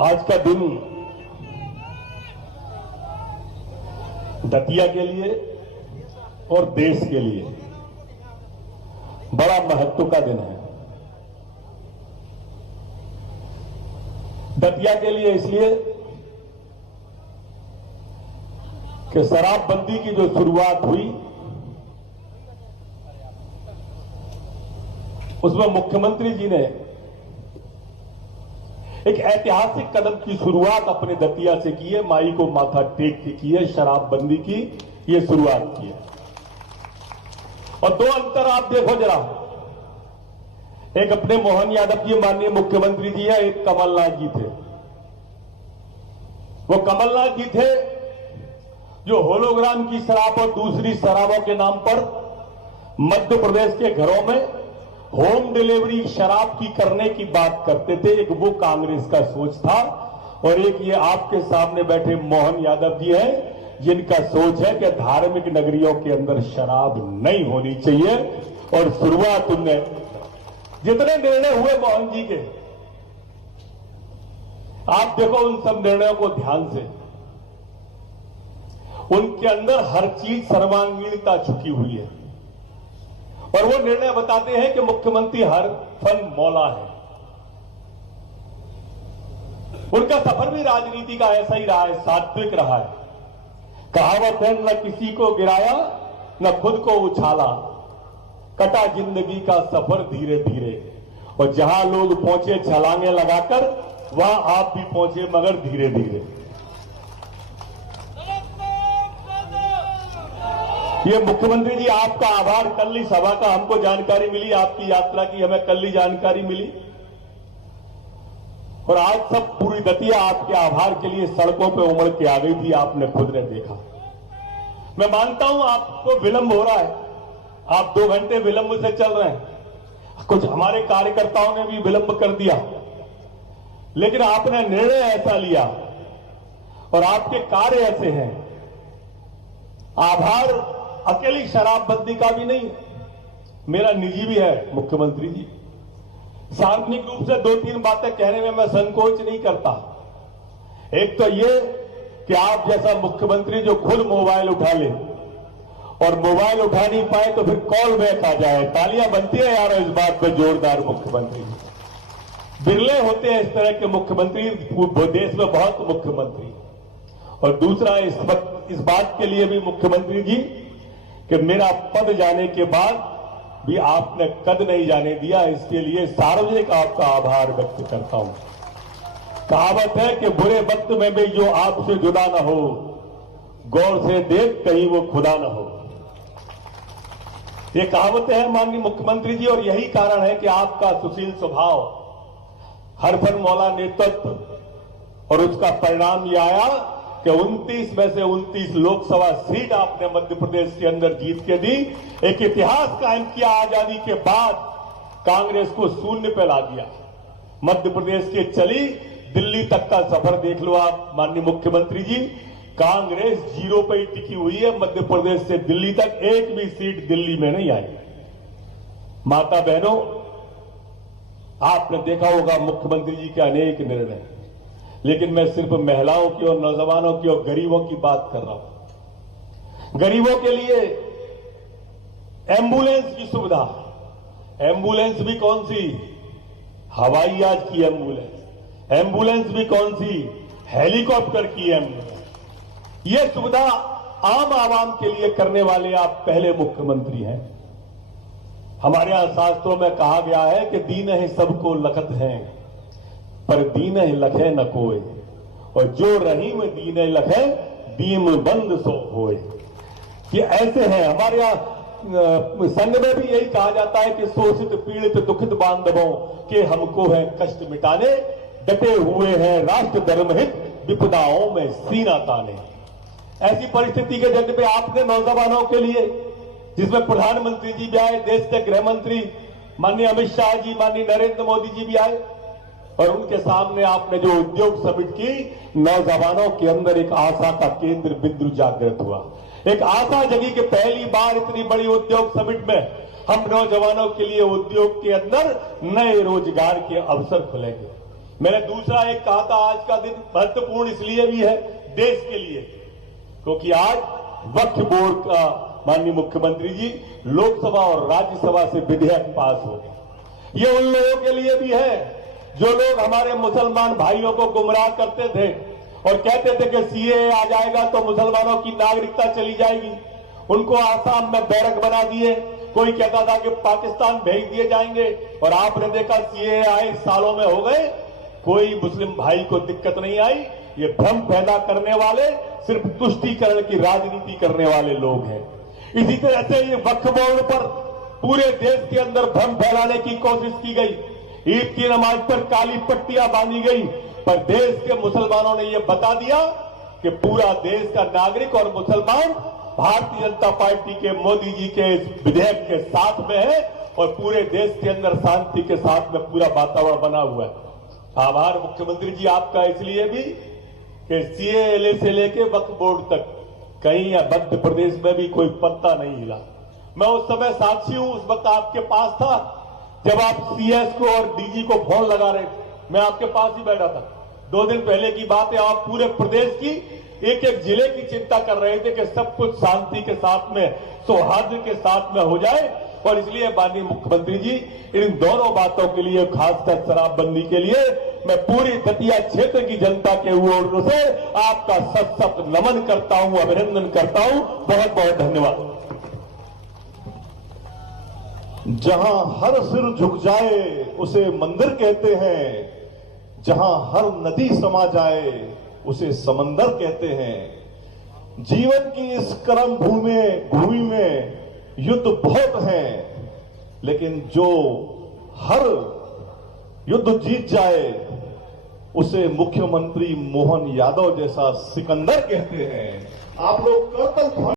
आज का दिन दतिया के लिए और देश के लिए बड़ा महत्व का दिन है। दतिया के लिए इसलिए कि शराबबंदी की जो शुरुआत हुई उसमें मुख्यमंत्री जी ने एक ऐतिहासिक कदम की शुरुआत अपने दतिया से की है। माई को माथा टेक के की है, शराबबंदी की ये शुरुआत की है। और दो अंतर आप देखो जरा, एक अपने मोहन यादव जी माननीय मुख्यमंत्री जी है, एक कमलनाथ जी थे। वो कमलनाथ जी थे जो होलोग्राम की शराब और दूसरी शराबों के नाम पर मध्य प्रदेश के घरों में होम डिलीवरी शराब की करने की बात करते थे। एक वो कांग्रेस का सोच था और एक ये आपके सामने बैठे मोहन यादव जी हैं जिनका सोच है कि धार्मिक नगरियों के अंदर शराब नहीं होनी चाहिए। और शुरुआत उनने जितने निर्णय हुए मोहन जी के, आप देखो उन सब निर्णयों को ध्यान से, उनके अंदर हर चीज सर्वांगीणता छुपी हुई है। और वो निर्णय बताते हैं कि मुख्यमंत्री हर फन मौला है। उनका सफर भी राजनीति का ऐसा ही रहा है, सात्विक रहा है। कहावत है, न किसी को गिराया न खुद को उछाला, कटा जिंदगी का सफर धीरे धीरे। और जहां लोग पहुंचे छलांगे लगाकर, वहां आप भी पहुंचे मगर धीरे धीरे। ये मुख्यमंत्री जी आपका आभार। कल ही सभा का हमको जानकारी मिली, आपकी यात्रा की हमें कल ही जानकारी मिली और आज सब पूरी दतिया आपके आभार के लिए सड़कों पे उमड़ के आ गई थी। आपने खुद ने देखा। मैं मानता हूं आपको विलंब हो रहा है, आप 2 घंटे विलंब से चल रहे हैं, कुछ हमारे कार्यकर्ताओं ने भी विलंब कर दिया, लेकिन आपने निर्णय ऐसा लिया और आपके कार्य ऐसे हैं। आभार अकेली शराबबंदी का भी नहीं, मेरा निजी भी है मुख्यमंत्री जी। सार्वजनिक रूप से 2-3 बातें कहने में मैं संकोच नहीं करता। एक तो ये कि आप जैसा मुख्यमंत्री जो खुद मोबाइल उठा ले और मोबाइल उठा नहीं पाए तो फिर कॉल बैक आ जाए। तालियां बनती है यार इस बात पे जोरदार। मुख्यमंत्री बिरले होते हैं इस तरह के मुख्यमंत्री, देश में बहुत मुख्यमंत्री। और दूसरा इस बात के लिए भी मुख्यमंत्री जी कि मेरा पद जाने के बाद भी आपने कद नहीं जाने दिया, इसके लिए सार्वजनिक आपका आभार व्यक्त करता हूं। कहावत है कि बुरे वक्त में भी जो आपसे जुदा न हो, गौर से देख कहीं वो खुदा न हो। ये कहावत है माननीय मुख्यमंत्री जी, और यही कारण है कि आपका सुशील स्वभाव, हरफन मौला नेतृत्व और उसका परिणाम यह आया कि 29 में से 29 लोकसभा सीट आपने मध्य प्रदेश के अंदर जीत के दी। एक इतिहास कायम किया। आजादी के बाद कांग्रेस को शून्य पे ला दिया। मध्य प्रदेश के चली दिल्ली तक का सफर देख लो आप माननीय मुख्यमंत्री जी, कांग्रेस 0 पे ही टिकी हुई है। मध्य प्रदेश से दिल्ली तक एक भी सीट दिल्ली में नहीं आई। माता बहनों, आपने देखा होगा मुख्यमंत्री जी के अनेक निर्णय, लेकिन मैं सिर्फ महिलाओं की और नौजवानों की और गरीबों की बात कर रहा हूं। गरीबों के लिए एम्बुलेंस की सुविधा, एम्बुलेंस भी कौन सी, हवाई जहाज की एम्बुलेंस, एम्बुलेंस भी कौन सी, हेलीकॉप्टर की एम्बुलेंस। यह सुविधा आम आवाम के लिए करने वाले आप पहले मुख्यमंत्री हैं। हमारे यहां शास्त्रों में कहा गया है कि दीन है सबको लखत है, पर दीन लखे न कोय, और जो रहीम दीन लखे दीम बंद सो होए। ये ऐसे हैं। हमारे यहाँ संघ में भी यही कहा जाता है कि शोषित पीड़ित दुखित बांधवों के हमको है कष्ट मिटाने, डटे हुए हैं राष्ट्र धर्म हित विपदाओं में सीना ताने। ऐसी परिस्थिति के जग पे आपने नौजवानों के लिए, जिसमें प्रधानमंत्री जी भी आए, देश के गृह मंत्री माननीय अमित शाह जी, माननीय नरेंद्र मोदी जी भी आए, और उनके सामने आपने जो उद्योग समिट की, नौजवानों के अंदर एक आशा का केंद्र बिंदु जागृत हुआ। एक आशा जगी कि पहली बार इतनी बड़ी उद्योग समिट में हम नौजवानों के लिए उद्योग के अंदर नए रोजगार के अवसर खुलेंगे। मैंने दूसरा एक कहा था, आज का दिन महत्वपूर्ण इसलिए भी है देश के लिए, क्योंकि आज वक्फ बोर्ड का माननीय मुख्यमंत्री जी लोकसभा और राज्यसभा से विधेयक पास हो गए। ये उन लोगों के लिए भी है जो लोग हमारे मुसलमान भाइयों को गुमराह करते थे और कहते थे कि सीएए आ जाएगा तो मुसलमानों की नागरिकता चली जाएगी। उनको आसाम में बैरक बना दिए, कोई कहता था कि पाकिस्तान भेज दिए जाएंगे, और आपने देखा सीएए आए सालों में हो गए, कोई मुस्लिम भाई को दिक्कत नहीं आई। ये भ्रम पैदा करने वाले सिर्फ तुष्टीकरण की राजनीति करने वाले लोग हैं। इसी तरह से ये वक्फ बोर्ड पर पूरे देश के अंदर भ्रम फैलाने की कोशिश की गई। ईद की नमाज पर काली पट्टियां बांधी गई, पर देश के मुसलमानों ने यह बता दिया कि पूरा देश का नागरिक और मुसलमान भारतीय जनता पार्टी के मोदी जी के इस विधेयक के साथ में है और पूरे देश के अंदर शांति के साथ में पूरा वातावरण बना हुआ है। आभार मुख्यमंत्री जी आपका इसलिए भी कि सीएए से लेके वक्फ बोर्ड तक कहीं मध्य प्रदेश में भी कोई पत्ता नहीं हिला। मैं उस समय साक्षी हूं, उस वक्त आपके पास था जब आप सीएस को और डीजी को फोन लगा रहे थे। मैं आपके पास ही बैठा था। 2 दिन पहले की बात है, आप पूरे प्रदेश की एक एक जिले की चिंता कर रहे थे कि सब कुछ शांति के साथ में, सौहार्द के साथ में हो जाए। और इसलिए माननीय मुख्यमंत्री जी इन दोनों बातों के लिए, खासकर शराबबंदी के लिए, मैं पूरी दतिया क्षेत्र की जनता के ओर से आपका सत सत नमन करता हूं, अभिनंदन करता हूं। बहुत बहुत धन्यवाद। जहां हर सिर झुक जाए उसे मंदिर कहते हैं, जहां हर नदी समा जाए उसे समंदर कहते हैं। जीवन की इस कर्म भूमि में युद्ध बहुत हैं, लेकिन जो हर युद्ध जीत जाए उसे मुख्यमंत्री मोहन यादव जैसा सिकंदर कहते हैं। आप लोग करतल